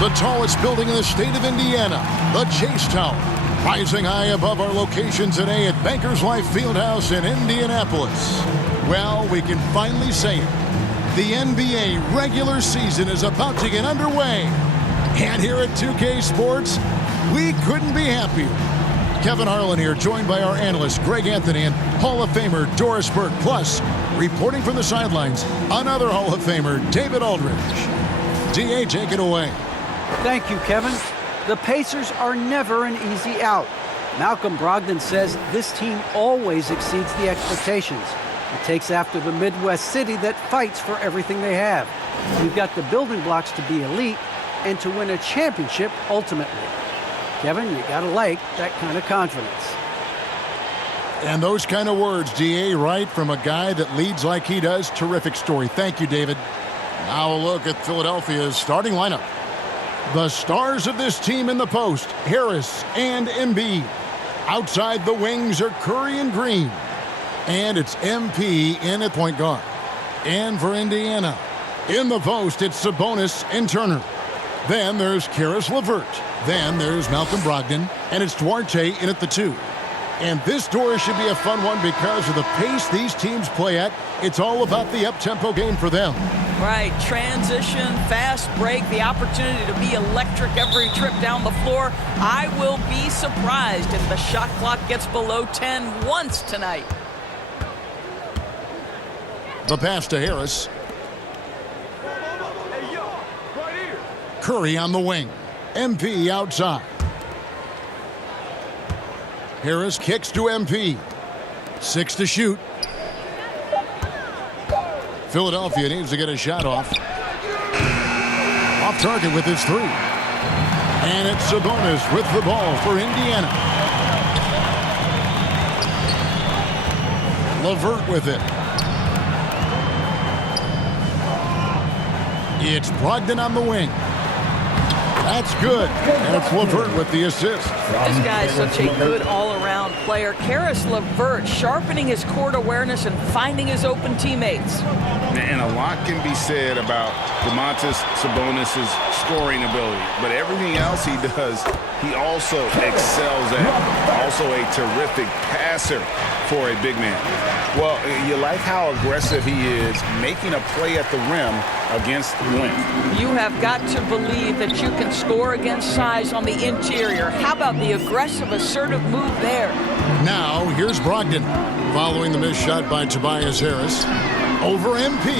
The tallest building in the state of Indiana, the Chase Tower, rising high above our location today at Bankers Life Fieldhouse in Indianapolis. Well, we can finally say it. The NBA regular season is about to get underway. And here at 2K Sports, we couldn't be happier. Kevin Harlan here, joined by our analyst, Greg Anthony, and Hall of Famer Doris Burke. Plus, reporting from the sidelines, another Hall of Famer, David Aldridge. DA, take it away. Thank you, Kevin. The Pacers are never an easy out. Malcolm Brogdon says this team always exceeds the expectations. It takes after the Midwest city that fights for everything they have. We've got the building blocks to be elite and to win a championship ultimately. Kevin, you gotta like that kind of confidence. And those kind of words, DA, right from a guy that leads like he does. Terrific story. Thank you, David. Now a look at Philadelphia's starting lineup. The stars of this team in the post, Harris and Embiid. Outside the wings are Curry and Green. And it's MP in at point guard. And for Indiana, in the post, it's Sabonis and Turner. Then there's Karis LeVert. Then there's Malcolm Brogdon. And it's Duarte in at the 2. And this door should be a fun one because of the pace these teams play at. It's all about the up-tempo game for them. Right, transition, fast break, the opportunity to be electric every trip down the floor. I will be surprised if the shot clock gets below 10 once tonight. The pass to Harris. Curry on the wing. MP outside. Harris kicks to MP. 6 to shoot. Philadelphia needs to get a shot off. Off target with his 3. And it's Sabonis with the ball for Indiana. LeVert with it. It's Brogdon on the wing. That's good. And it's LeVert with the assist. This guy is such a good all-around player. Karis LeVert sharpening his court awareness and finding his open teammates. And a lot can be said about Domantas Sabonis' scoring ability. But everything else he does, he also excels at. Also a terrific passer for a big man. Well, you like how aggressive he is making a play at the rim against length. You have got to believe that you can score against size on the interior. How about the aggressive, assertive move there? Now, here's Brogdon. Following the missed shot by Tobias Harris. Over MP.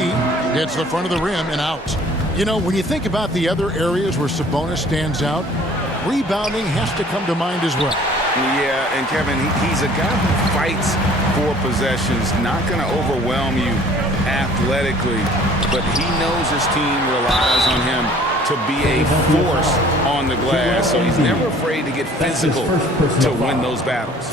Hits the front of the rim and out. You know, when you think about the other areas where Sabonis stands out, rebounding has to come to mind as well. Yeah, and Kevin, he's a guy who fights for possessions, not going to overwhelm you athletically, but he knows his team relies on him to be a force on the glass, so he's never afraid to get physical to win those battles.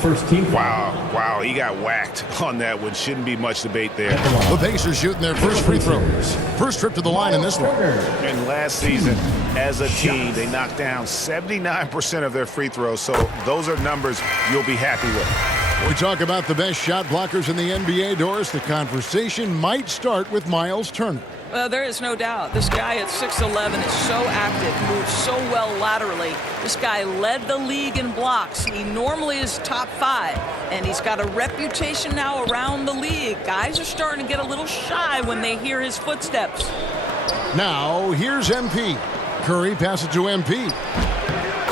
Wow, he got whacked on that one. Shouldn't be much debate there. The Pacers shooting their first free throws. First trip to the line in this one. And last season, as a team, they knocked down 79% of their free throws, so those are numbers you'll be happy with. We talk about the best shot blockers in the NBA, Doris. The conversation might start with Miles Turner. There is no doubt. This guy at 6'11" is so active, moves so well laterally. This guy led the league in blocks. He normally is top 5, and he's got a reputation now around the league. Guys are starting to get a little shy when they hear his footsteps. Now, here's MP. Curry passes to MP.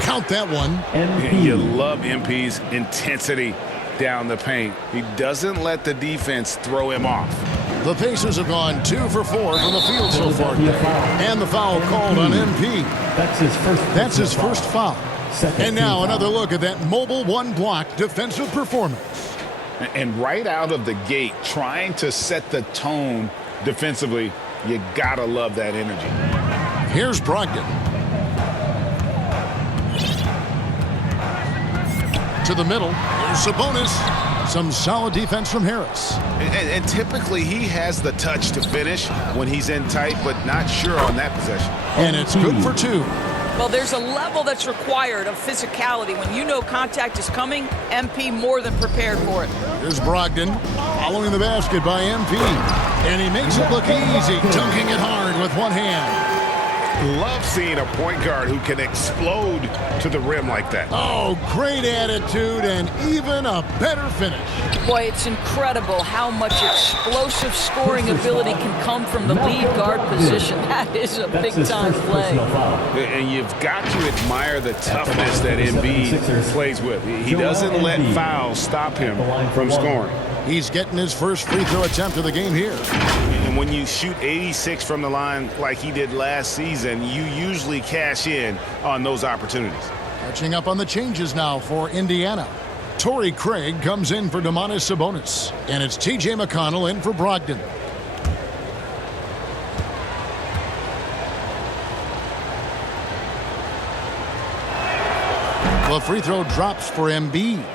Count that one. MP. You love MP's intensity down the paint. He doesn't let the defense throw him off. The Pacers have gone 2 for 4 from the field so far today. And the foul called on MP. That's his first foul. And now another look at that mobile one-block defensive performance. And right out of the gate, trying to set the tone defensively, you gotta love that energy. Here's Brogdon. To the middle. Here's Sabonis. Some solid defense from Harris. And typically he has the touch to finish when he's in tight, but not sure on that possession. And it's good for 2. Well, there's a level that's required of physicality. When you know contact is coming, MP more than prepared for it. Here's Brogdon following the basket by MP. And he makes it look easy, dunking it hard with one hand. Love seeing a point guard who can explode to the rim like that. Oh, great attitude and even a better finish. Boy, it's incredible how much explosive scoring ability can come from the lead guard position. That is a big-time play. And you've got to admire the toughness that Embiid plays with. He doesn't let fouls stop him from scoring. He's getting his first free throw attempt of the game here. And when you shoot 86 from the line like he did last season, you usually cash in on those opportunities. Catching up on the changes now for Indiana. Torrey Craig comes in for Domantas Sabonis. And it's T.J. McConnell in for Brogdon. The free throw drops for Embiid.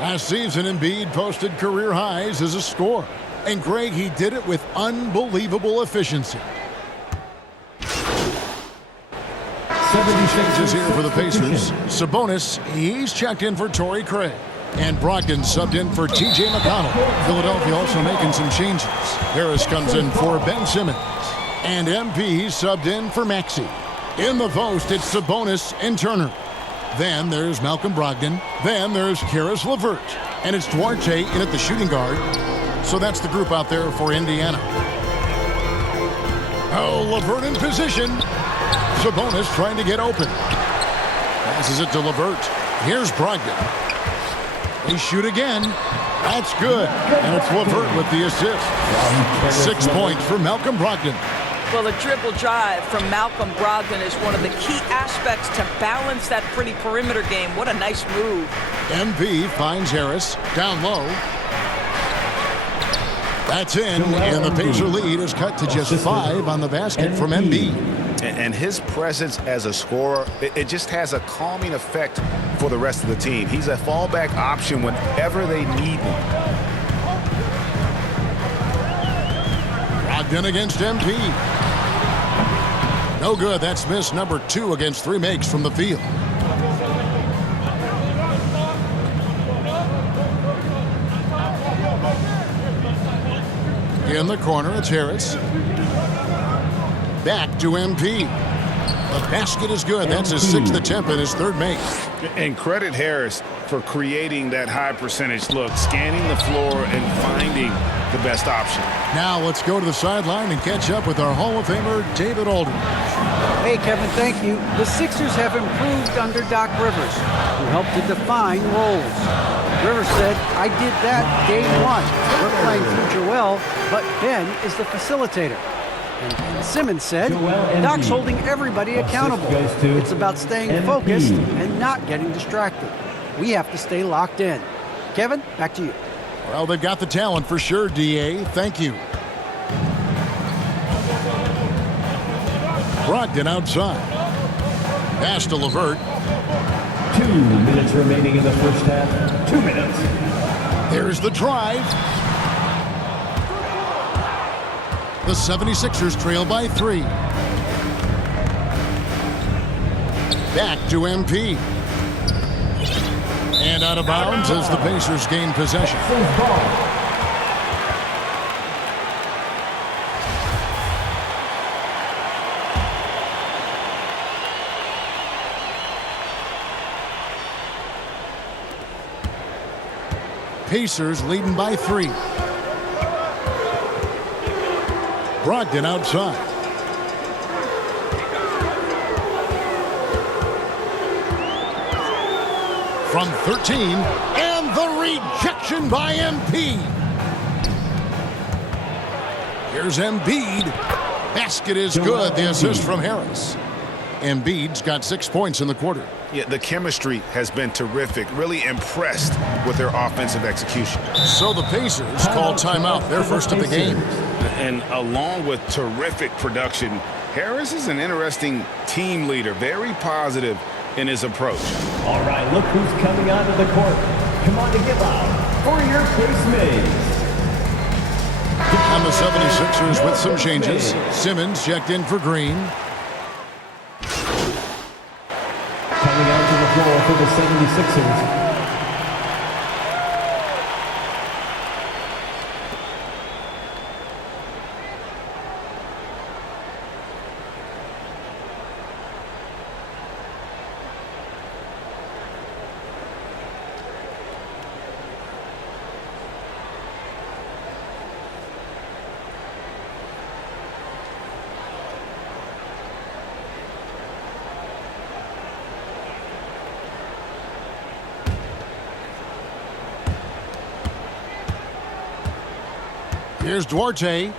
Last season, Embiid posted career highs as a scorer. And Greg, he did it with unbelievable efficiency. 70 changes here for the Pacers. Sabonis, he's checked in for Torrey Craig. And Brogdon subbed in for T.J. McConnell. Philadelphia also making some changes. Harris comes in for Ben Simmons. And MP subbed in for Maxey. In the post, it's Sabonis and Turner. Then there's Malcolm Brogdon. Then there's Karis LeVert. And it's Duarte in at the shooting guard. So that's the group out there for Indiana. Oh, LeVert in position. Sabonis trying to get open. Passes it to LeVert. Here's Brogdon. They shoot again. That's good. And it's LeVert with the assist. 6 points for Malcolm Brogdon. Well, the dribble drive from Malcolm Brogdon is one of the key aspects to balance that pretty perimeter game. What a nice move. MP finds Harris down low. That's in, and the Pacer lead is cut to just 5 on the basket from Embiid. And his presence as a scorer, it just has a calming effect for the rest of the team. He's a fallback option whenever they need him. Brogdon against MP. No good. That's miss number 2 against 3 makes from the field. In the corner, it's Harris. Back to MP. The basket is good. That's his 6th attempt and his 3rd make. And credit Harris for creating that high percentage look, scanning the floor and finding the best option. Now let's go to the sideline and catch up with our Hall of Famer, David Aldridge. Hey, Kevin, thank you. The Sixers have improved under Doc Rivers, who helped to define roles. Rivers said, I did that day 1. We're playing through Joel, but Ben is the facilitator. And Simmons said, Doc's holding everybody accountable. It's about staying focused and not getting distracted. We have to stay locked in. Kevin, back to you. Well, they've got the talent for sure, D.A. Thank you. Brogdon outside. Pass to LeVert. 2 minutes remaining in the first half. 2 minutes. There's the drive. The 76ers trail by 3. Back to MP. And out of bounds as the Pacers gain possession. Pacers leading by 3. Brogdon outside. From 13, and the rejection by MP. Here's Embiid. Basket is good. The assist from Harris. Embiid's got 6 points in the quarter. Yeah, the chemistry has been terrific. Really impressed with their offensive execution. So the Pacers call timeout, their first of the game. And along with terrific production, Harris is an interesting team leader, very positive in his approach. All right, look who's coming onto the court. Come on to give out for your case mates. And the 76ers with some changes. Simmons checked in for Green. Coming out to the floor for the 76ers. Here's Duarte.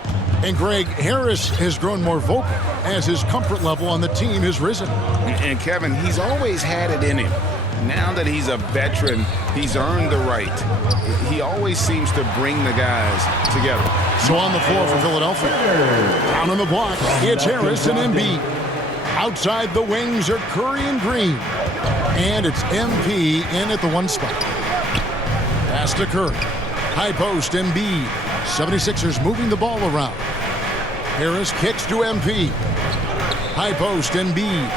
And Greg, Harris has grown more vocal as his comfort level on the team has risen. And Kevin, he's always had it in him. Now that he's a veteran, he's earned the right. He always seems to bring the guys together. So on the floor for Philadelphia. Down on the block, it's Harris and Embiid. Outside the wings are Curry and Green. And it's MP in at the one spot. Pass to Curry. High post, Embiid. 76ers moving the ball around. Harris kicks to MP. High post, Embiid.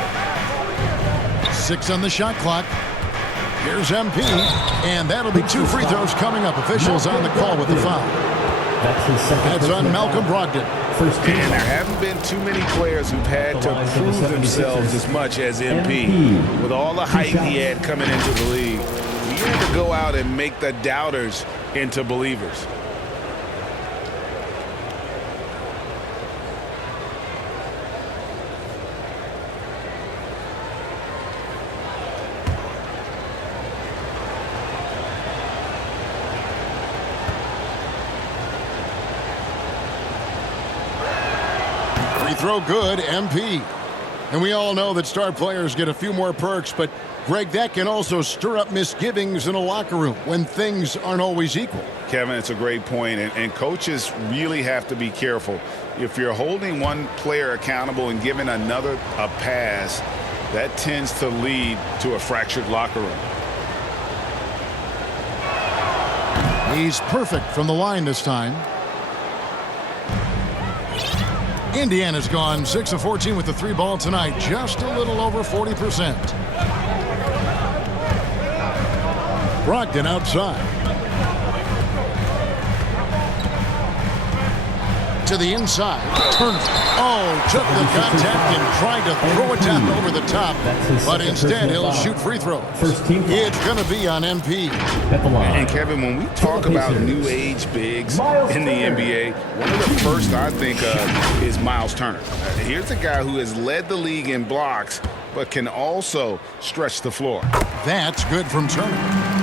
6 on the shot clock. Here's MP. And that'll be 2 free throws coming up. Officials on the call with the foul. That's on Malcolm Brogdon. And there haven't been too many players who've had to prove themselves as much as MP. With all the hype he had coming into the league, he had to go out and make the doubters into believers. Throw good, MP. And we all know that star players get a few more perks, but Greg, that can also stir up misgivings in a locker room when things aren't always equal. Kevin, it's a great point, and coaches really have to be careful. If you're holding one player accountable and giving another a pass, that tends to lead to a fractured locker room. He's perfect from the line this time. Indiana's gone 6 of 14 with the 3 ball tonight, just a little over 40%. Brogdon outside. To the inside. Turner. Oh, took the contact and tried to throw it down over the top, but instead he'll shoot free throws. It's going to be on MP. And Kevin, when we talk about new age bigs in the NBA, one of the first I think of is Miles Turner. Here's a guy who has led the league in blocks, but can also stretch the floor. That's good from Turner.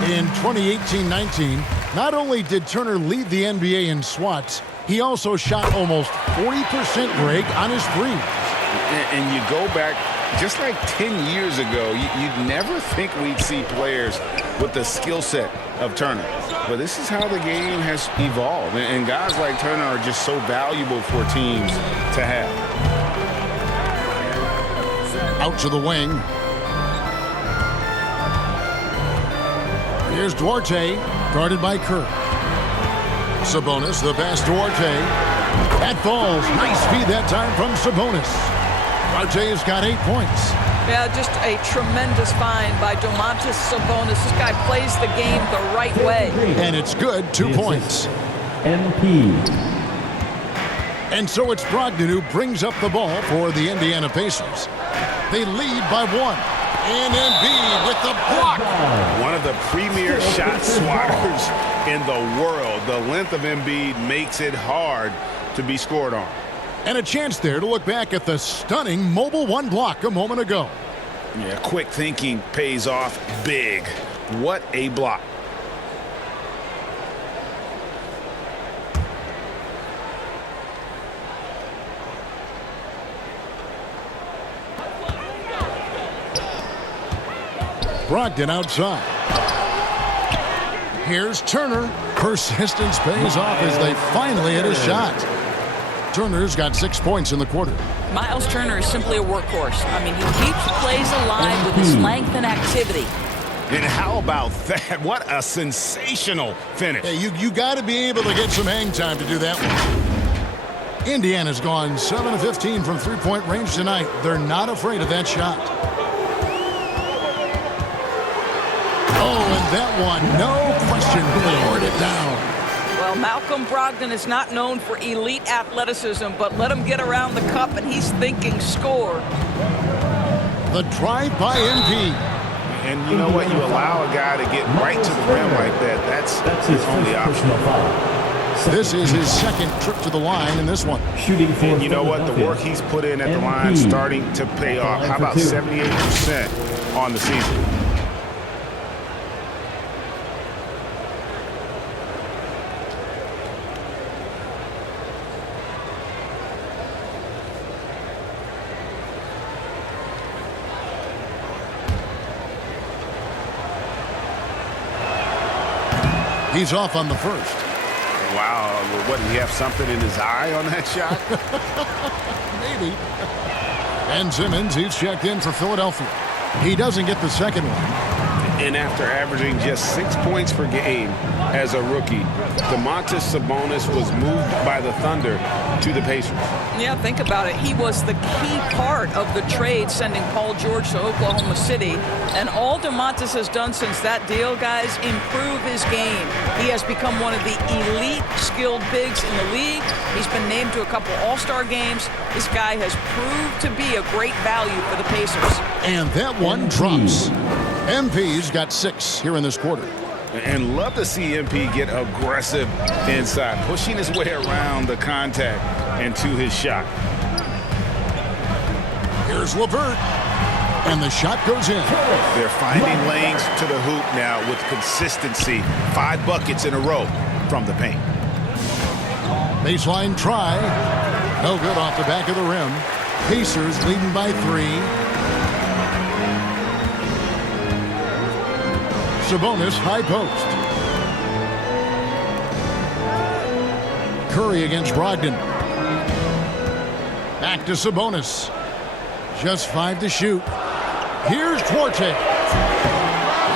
In 2018-19, not only did Turner lead the NBA in swats, he also shot almost 40%, Greg, on his threes. And you go back just like 10 years ago, you'd never think we'd see players with the skill set of Turner. But this is how the game has evolved. And guys like Turner are just so valuable for teams to have. Out to the wing. Here's Duarte, guarded by Kerr. Sabonis, the pass Duarte. That falls. Nice feed that time from Sabonis. Duarte has got 8 points. Yeah, just a tremendous find by Domantas Sabonis. This guy plays the game the right way. And it's good, 2 points. MP. And so it's Brogdon who brings up the ball for the Indiana Pacers. They lead by 1. And Embiid with the block. One of the premier shot swatters in the world. The length of Embiid makes it hard to be scored on. And a chance there to look back at the stunning mobile 1 block a moment ago. Yeah, quick thinking pays off big. What a block. Brogdon outside. Here's Turner. Persistence pays off as they finally hit a shot. Turner's got 6 points in the quarter. Miles Turner is simply a workhorse. I mean, he keeps plays alive with his length and activity. And how about that? What a sensational finish. Hey, you got to be able to get some hang time to do that one. Indiana's gone 7 of 15 from three-point range tonight. They're not afraid of that shot. Oh, and that one, no question, lowered it down. Well, Malcolm Brogdon is not known for elite athleticism, but let him get around the cup and he's thinking score. The drive by MP. And you know what? You allow a guy to get right to the rim like that. That's his only option. This is his second trip to the line in this one. Shooting for And you know what? The work he's put in at the line starting to pay off. How about 78% on the season? He's off on the first. Wow, what, did he have something in his eye on that shot? Maybe. And Simmons, he's checked in for Philadelphia. He doesn't get the second one. And after averaging just 6 points per game as a rookie, Domantas Sabonis was moved by the Thunder to the Pacers. Yeah, think about it. He was the key part of the trade sending Paul George to Oklahoma City. And all Domantas has done since that deal, guys, improve his game. He has become one of the elite skilled bigs in the league. He's been named to a couple All-Star games. This guy has proved to be a great value for the Pacers. And that one drops. MP's got 6 here in this quarter. And love to see MP get aggressive inside, pushing his way around the contact and to his shot. Here's LeVert. And the shot goes in. They're finding lanes to the hoop now with consistency. 5 buckets in a row from the paint. Baseline try. No good off the back of the rim. Pacers leading by 3. Sabonis, high post. Curry against Brogdon. Back to Sabonis. Just 5 to shoot. Here's Duarte.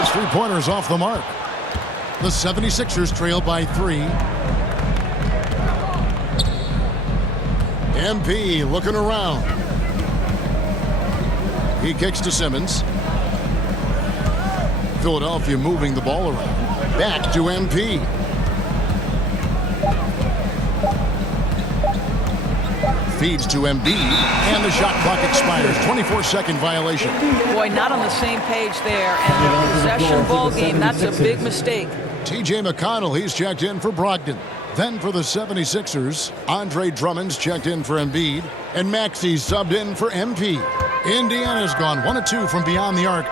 His three-pointer's off the mark. The 76ers trail by 3. MP looking around. He kicks to Simmons. Philadelphia moving the ball around. Back to MP. Feeds to Embiid, and the shot clock expires. 24-second violation. Boy, not on the same page there. And the possession ball game, that's a big mistake. T.J. McConnell, he's checked in for Brogdon. Then for the 76ers, Andre Drummond's checked in for Embiid, and Maxi's subbed in for MP. Indiana's gone 1 of 2 from beyond the arc.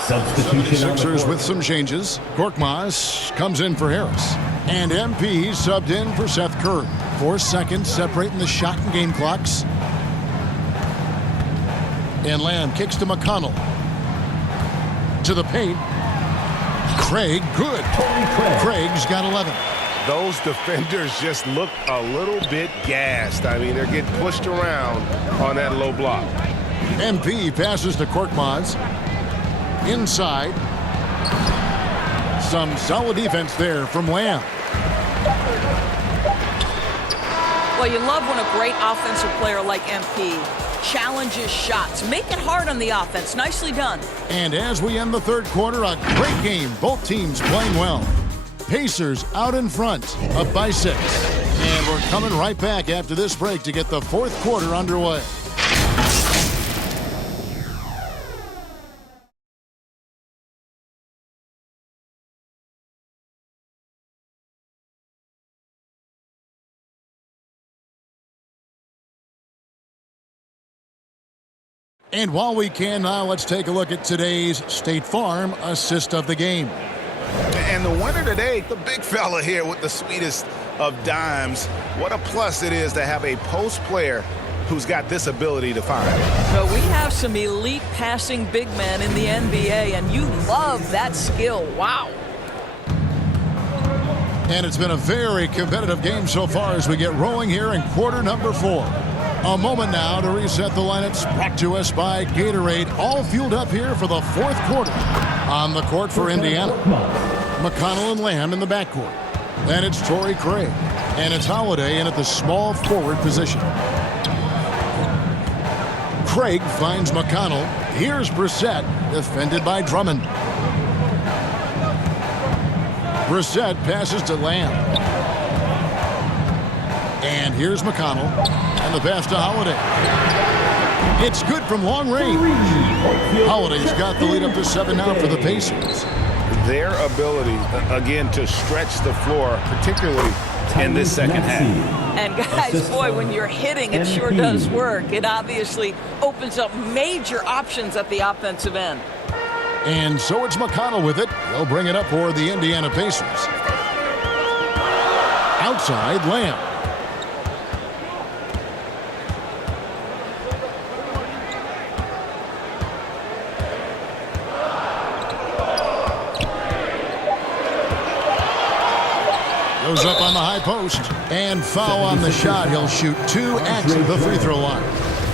Substitution on the Sixers court. with some changes. Korkmaz comes in for Harris. And MP subbed in for Seth Curry. 4 seconds separating the shot and game clocks. And Lamb kicks to McConnell. To the paint. Craig, good. Craig's got 11. Those defenders just look a little bit gassed. I mean, they're getting pushed around on that low block. MP passes to Korkmaz. Inside. Some solid defense there from Lamb. Well, you love when a great offensive player like MP challenges shots. Make it hard on the offense. Nicely done. And as we end the third quarter, a great game. Both teams playing well. Pacers out in front, up by 6. And we're coming right back after this break to get the fourth quarter underway. And while we can now, let's take a look at today's State Farm assist of the game. And the winner today, the big fella here with the sweetest of dimes. What a plus it is to have a post player who's got this ability to find. So we have some elite passing big men in the NBA, and you love that skill. Wow. And it's been a very competitive game so far as we get rolling here in quarter number 4. A moment now to reset the lineups, brought to us by Gatorade, all fueled up here for the fourth quarter. On the court for Indiana, McConnell and Lamb in the backcourt. Then it's Torrey Craig, and it's Holiday in at the small forward position. Craig finds McConnell. Here's Brissett, defended by Drummond. Brissett passes to Lamb. And here's McConnell. And the pass to Holiday. It's good from long range. Holiday's got the lead up to 7 now for the Pacers. Their ability, again, to stretch the floor, particularly in this second half. And guys, boy, when you're hitting, it sure does work. It obviously opens up major options at the offensive end. And so it's McConnell with it. He'll bring it up for the Indiana Pacers. Outside, Lamb. Goes up on the high post. And foul on the shot. He'll shoot 2 at the free throw line.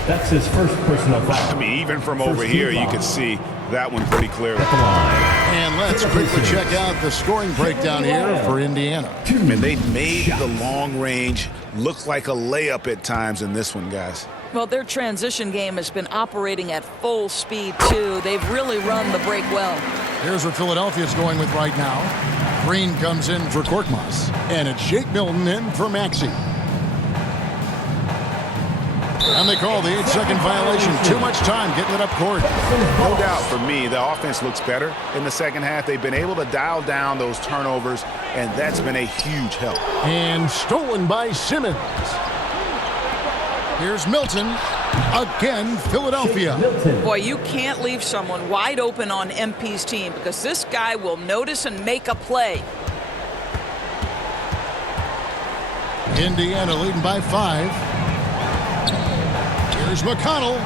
That's his first personal foul. I mean, even from over here, you can see that one pretty clearly. And let's quickly check out the scoring breakdown here for Indiana. And they made the long range look like a layup at times in this one, guys. Well, their transition game has been operating at full speed, too. They've really run the break well. Here's what Philadelphia's going with right now. Green comes in for Korkmaz. And it's Jake Milton in for Maxey. And they call the 8-second violation. Too much time getting it up court. No doubt for me, the offense looks better in the second half. They've been able to dial down those turnovers, and that's been a huge help. And stolen by Simmons. Here's Milton. Again, Philadelphia. Boy, you can't leave someone wide open on MP's team because this guy will notice and make a play. Indiana leading by 5. Here's McConnell,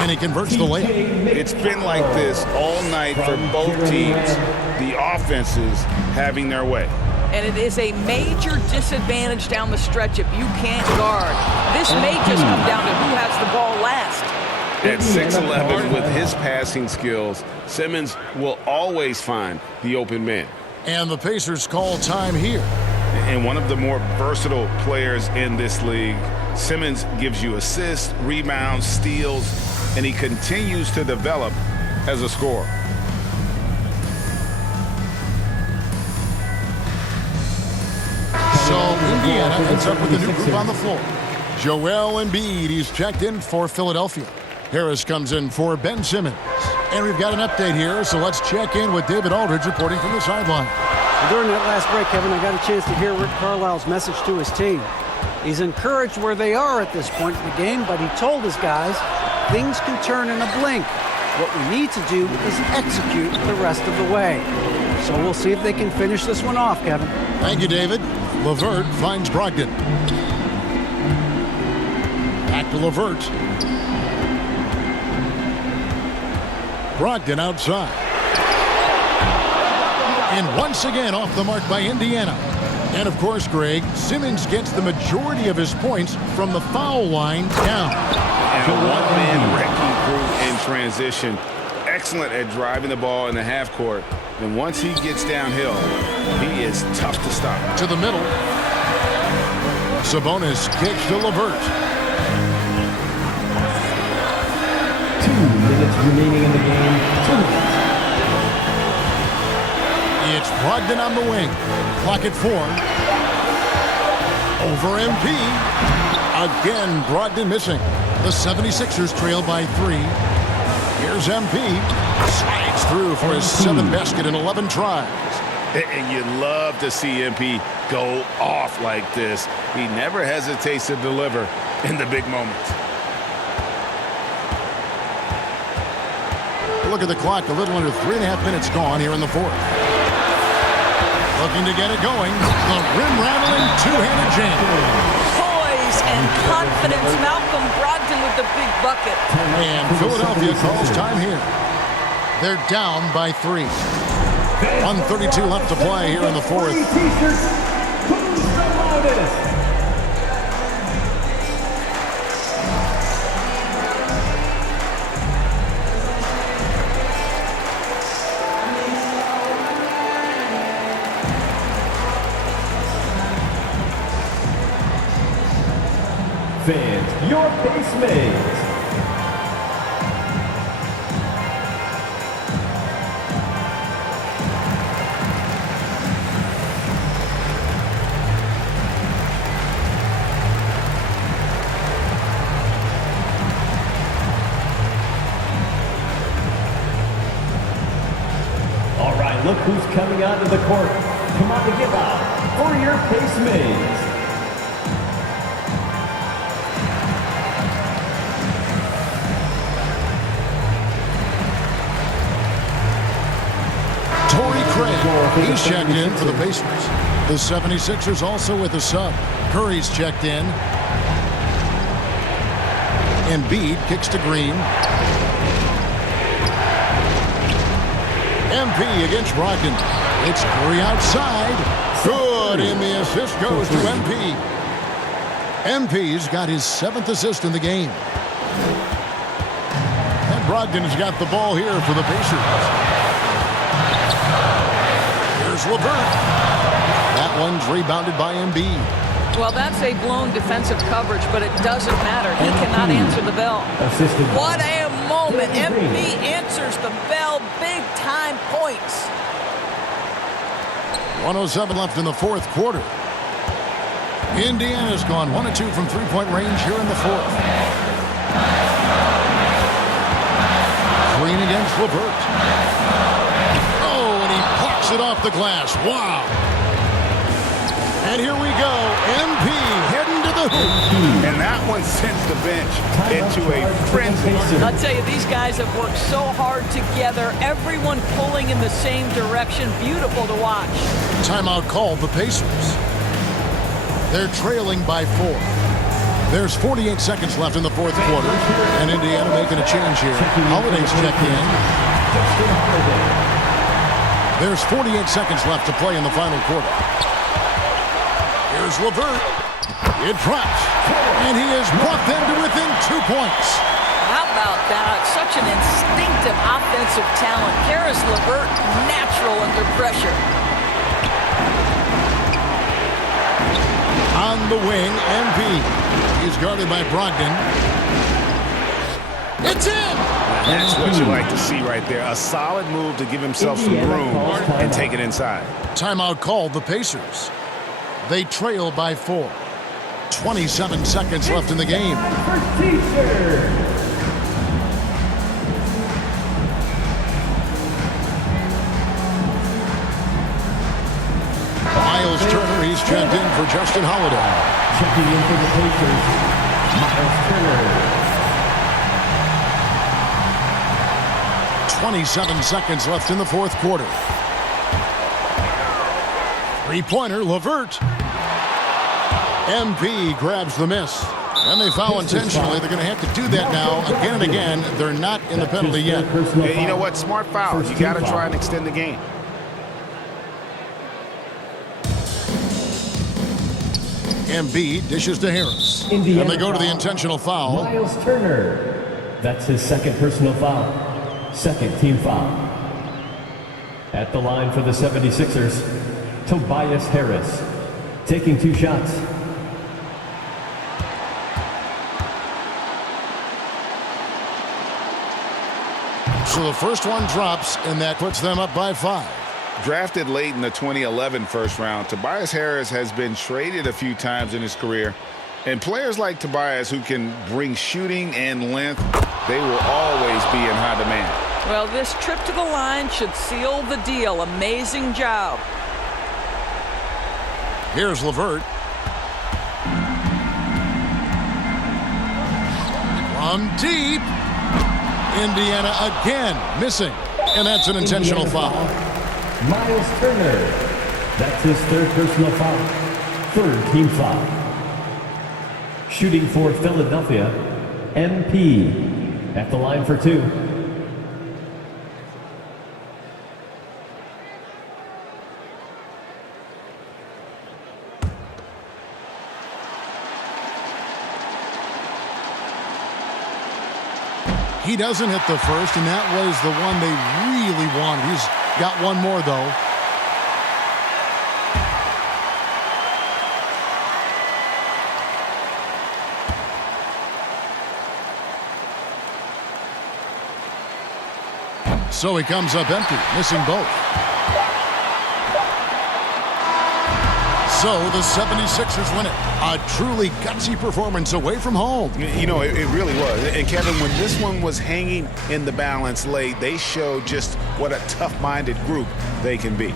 and he converts the layup. It's been like this all night for both teams. The offenses having their way. And it is a major disadvantage down the stretch if you can't guard. This may just come down to who has the ball last. At 6'11", with his passing skills, Simmons will always find the open man. And the Pacers call time here. And one of the more versatile players in this league, Simmons gives you assists, rebounds, steals, and he continues to develop as a scorer. So Indiana ends up with a new group on the floor. Joel Embiid, he's checked in for Philadelphia. Harris comes in for Ben Simmons. And we've got an update here, so let's check in with David Aldridge reporting from the sideline. During that last break, Kevin, I got a chance to hear Rick Carlisle's message to his team. He's encouraged where they are at this point in the game, but he told his guys things can turn in a blink. What we need to do is execute the rest of the way. So we'll see if they can finish this one off, Kevin. Thank you, David. LeVert finds Brogdon. Back to LeVert. Brogdon outside. And once again off the mark by Indiana. And of course, Greg, Simmons gets the majority of his points from the foul line down. And a one-man wrecking crew in transition. Excellent at driving the ball in the half court. And once he gets downhill, he is tough to stop. To the middle. Sabonis kicks to LeVert. 2 minutes remaining in the game. 2 minutes. It's Brogdon on the wing. Clock at 4. Over MP. Again, Brogdon missing. The 76ers trail by 3. Here's MP. Slides through for his 7th basket in 11 tries. And you love to see MP go off like this. He never hesitates to deliver in the big moments. Look at the clock. A little under 3.5 minutes gone here in the 4th. Looking to get it going. The rim-rattling two-handed jam. Poise and confidence. Malcolm Brogdon with the big bucket. And Philadelphia calls time here. They're down by 3. 1:32 left to play here in the 4th. Who's the loudest? Fans, your base mates. All right, look who's coming onto the court. Come on to give out for your base mates. He's checked in for the Pacers. The 76ers also with a sub. Curry's checked in. Embiid kicks to Green. MP against Brogdon. It's Curry outside. Good. Put in the assist goes to MP. MP's got his 7th assist in the game. And Brogdon has got the ball here for the Pacers. Here's LeVert. That one's rebounded by Embiid. Well, that's a blown defensive coverage, but it doesn't matter. He cannot answer the bell. What a moment. MP answers the bell. Big-time points. 1:07 left in the fourth quarter. Indiana's gone 1 of 2 from three-point range here in the fourth. Green against LeVert. Oh, and he plucks it off the glass. Wow. And here we go. MP heading to the hoop. And that one sends the bench into a frenzy. I'll tell you, these guys have worked so hard together. Everyone pulling in the same direction. Beautiful to watch. Timeout called the Pacers. They're trailing by 4. There's 48 seconds left in the fourth quarter. And Indiana making a change here. Holiday's checked in. There's 48 seconds left to play in the final quarter. Here's LeVert. It drops. And he has brought them to within 2 points. How about that? Such an instinctive offensive talent. Karis LeVert, natural under pressure. On the wing, MP. He's guarded by Brogdon. It's in! That's what you like to see right there. A solid move to give himself some room and take it inside. Timeout called the Pacers. They trail by 4. 27 seconds left in the game. Miles Turner, he's checked in for Justin Holiday. Checking in for the Pacers, Miles Turner. 27 seconds left in the fourth quarter. Three-pointer, LeVert. MP grabs the miss. And they foul intentionally. They're going to have to do that now again and again. They're not in the penalty yet. You know what? Smart foul. You got to try and extend the game. Embiid dishes to Harris. And they go to the intentional foul. Miles Turner. That's his second personal foul. Second team foul. At the line for the 76ers, Tobias Harris. Taking 2 shots. So the first one drops, and that puts them up by 5. Drafted late in the 2011 first round, Tobias Harris has been traded a few times in his career. And players like Tobias who can bring shooting and length, they will always be in high demand. Well, this trip to the line should seal the deal. Amazing job. Here's LeVert. From deep. Indiana again missing. And that's an intentional foul. Miles Turner. That's his third personal foul. Third team foul. Shooting for Philadelphia, MP. At the line for 2. He doesn't hit the first, and that was the one they really wanted. He's got one more, though. So he comes up empty, missing both. So the 76ers win it. A truly gutsy performance away from home. You know, it really was. And Kevin, when this one was hanging in the balance late, they showed just what a tough-minded group they can be.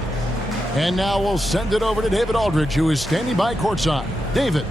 And now we'll send it over to David Aldridge, who is standing by courtside. David.